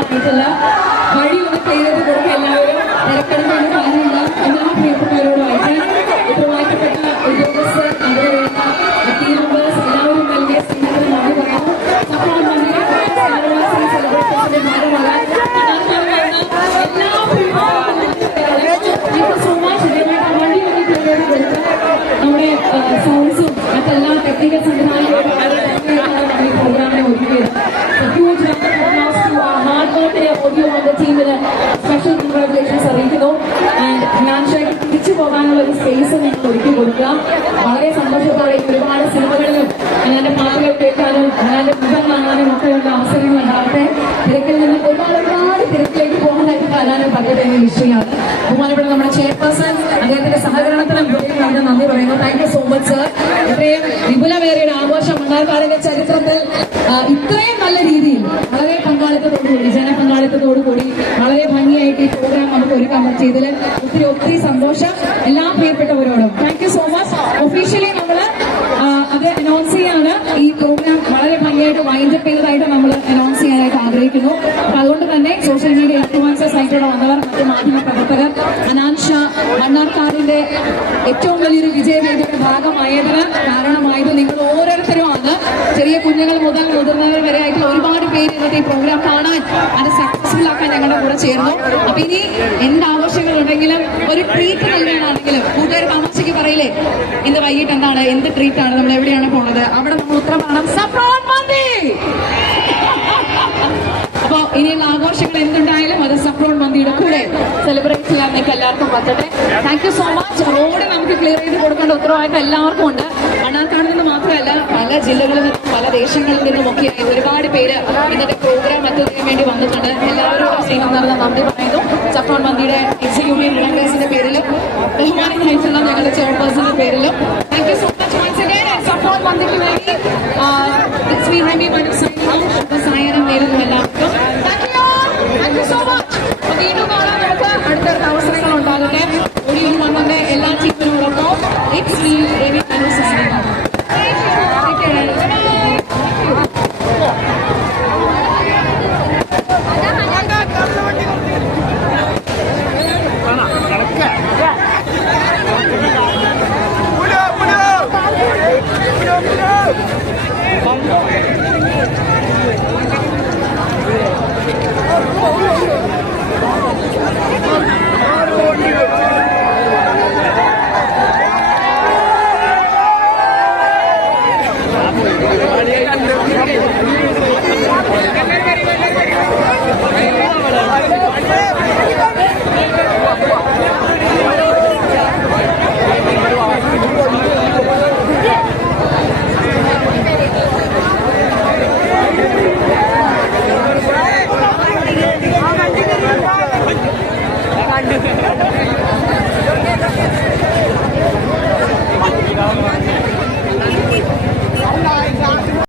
ആയിട്ടുള്ള വഴി ഒന്ന് ക്ലിയർ ചെയ്ത് കൊടുക്കുക എല്ലാവരും ഇറക്കണമെന്നാണ് പറഞ്ഞുള്ള എല്ലാ പ്രിയപ്പെട്ടവരോടുമായിട്ട് ഉത്തരവാദിത്തപ്പെട്ട ഉദ്യോഗസ്ഥർ അവരെ വേണ്ട ടീമേഴ്സ് എല്ലാവരും നൽകിയ സ്നേഹത്തിന് നന്ദി പറഞ്ഞു അപ്പോൾ നമ്മുടെ സെലിബ്രേഷൻസിന്റെ ഭാഗമാണ് നമ്മുടെ സൗണ്ട്സും മറ്റെല്ലാ ടെക്നിക്കൽ സംവിധാനങ്ങളും പ്രോഗ്രാമിനെ ഒരുക്കിയത് ഓഡിയോ വന്ന ടീമിന് സ്പെഷ്യൽ കൺഗ്രാജുലേഷൻസ് അറിയിക്കുന്നു. ആൻഡ് ജ്ഞാൻഷയ്ക്ക് തിരിച്ചു പോകാനുള്ള ഒരു സ്പേസ് നിങ്ങൾ ഒരുക്കി കൊടുക്കുക വളരെ സന്തോഷത്തോടെ ഒരുപാട് സിനിമകളിലും അനാന്റെ പാട്ടുകൾ കേൾക്കാനും അനാന്റെ മുഖം കാണാനും ഒക്കെയുള്ള അവസരങ്ങൾ ഉണ്ടാവട്ടെ. തിരക്കിൽ നിന്ന് ഒരുപാട് ഒരുപാട് തിരക്കിലേക്ക് പോകാനായിട്ട് കാണാനും പറ്റട്ടെ എന്ന് വിഷയമാണ്. ബഹുമാനപ്പെട്ട നമ്മുടെ ചെയർപേഴ്സൺ അദ്ദേഹത്തിന്റെ സഹകരണത്തിനും നന്ദി പറയുന്നു. താങ്ക് സോ മച്ച് സർ ഇത്രയും വിപുലമേറിയ ആഘോഷം ആ, ഇത്രയും നല്ല രീതിയിൽ വളരെ പങ്കാളിത്തത്തോടുകൂടി ജനപങ്കാളിത്തത്തോടുകൂടി വളരെ ഭംഗിയായിട്ട് ഈ പ്രോഗ്രാം നമുക്ക് ഒരുക്കാൻ ചെയ്തതിൽ ഒത്തിരി ഒത്തിരി സന്തോഷം. എല്ലാ പ്രിയപ്പെട്ടവരോടും thank you so much officially നമ്മൾ അത് അനൗൺസ് ചെയ്യാണ്. ഈ പ്രോഗ്രാം വളരെ ഭംഗിയായിട്ട് വൈൻഡ് അപ്പ് ചെയ്തതായിട്ട് നമ്മൾ അനൗൺസ് ചെയ്യാനായിട്ട് ആഗ്രഹിക്കുന്നു. അപ്പൊ അതുകൊണ്ട് തന്നെ സോഷ്യൽ മീഡിയ ഇൻഫ്ലുവൻസേഴ്സ് ആയിട്ടുള്ള വന്നവർ മറ്റ് മാധ്യമ പ്രവർത്തകർ അനാൻഷ മണ്ണാർക്കാടിന്റെ ഏറ്റവും വലിയൊരു വിജയവേദിയുടെ ഭാഗമായതിന് കാരണമായത് ഈ പ്രോഗ്രാം കാണാൻ അത് സക്സസ്ഫുൾ ആക്കാൻ ഞങ്ങളുടെ കൂടെ ചേർന്നു. അപ്പൊ ഇനി എന്ത് ആഘോഷങ്ങൾ ഉണ്ടെങ്കിലും ഒരു ട്രീറ്റ് നൽകാനാണെങ്കിലും കൂട്ടുകാർ താമസിക്ക് പറയില്ലേ ഇന്ന് വൈകിട്ട് എന്താണ്? എന്ത് ട്രീറ്റ് ആണ്? നമ്മൾ എവിടെയാണ് പോണത്? അവിടെ നമ്മൾ ഉത്തരം പറയണം. സഫ്രോൺ മന്തി! അപ്പൊ ഇനിയുള്ള ആഘോഷങ്ങൾ എന്തുണ്ടായാലും അത് സഫ്രോൺ മന്തിയുടെ കൂടെ സെലിബ്രേറ്റ് ചെയ്യാൻ നിങ്ങൾക്ക് എല്ലാവർക്കും പറ്റട്ടെ. Thank you so much road നമുക്ക് ക്ലിയർ ചെയ്ത് കൊടുക്കേണ്ട ഉത്തരവാദിത്തം എല്ലാവർക്കും ഉണ്ട്. മണ്ണാർക്കാട് നിന്ന് മാത്രമല്ല പല ജില്ലകളിൽ നിന്നും പല ദേശങ്ങളിൽ നിന്നും ഒക്കെയായി ഒരുപാട് പേര് ഇന്നത്തെ നിറഞ്ഞ നന്ദി പറയുന്നു. ചക്കോൺ മന്ത്രിയുടെ എക്സിക്യൂട്ടീവ് ഡയറക്ടേഴ്സിന്റെ ബഹുമാനി ബഹുമാനികളായിട്ടുള്ള ഞങ്ങളുടെ ചെയർപേഴ്സന്റെ പേരിൽ thank you so much once again ചക്കോൺ മന്ദിക്ക് വേണ്ടി ശ്രീ ഹൈമി മനം സായനം നേരുന്നു എല്ലാവർക്കും താങ്ക് യു അവസരങ്ങൾ ഉണ്ടാകട്ടെ ഒടിയൻ എല്ലാ ടീമിനോടൊപ്പം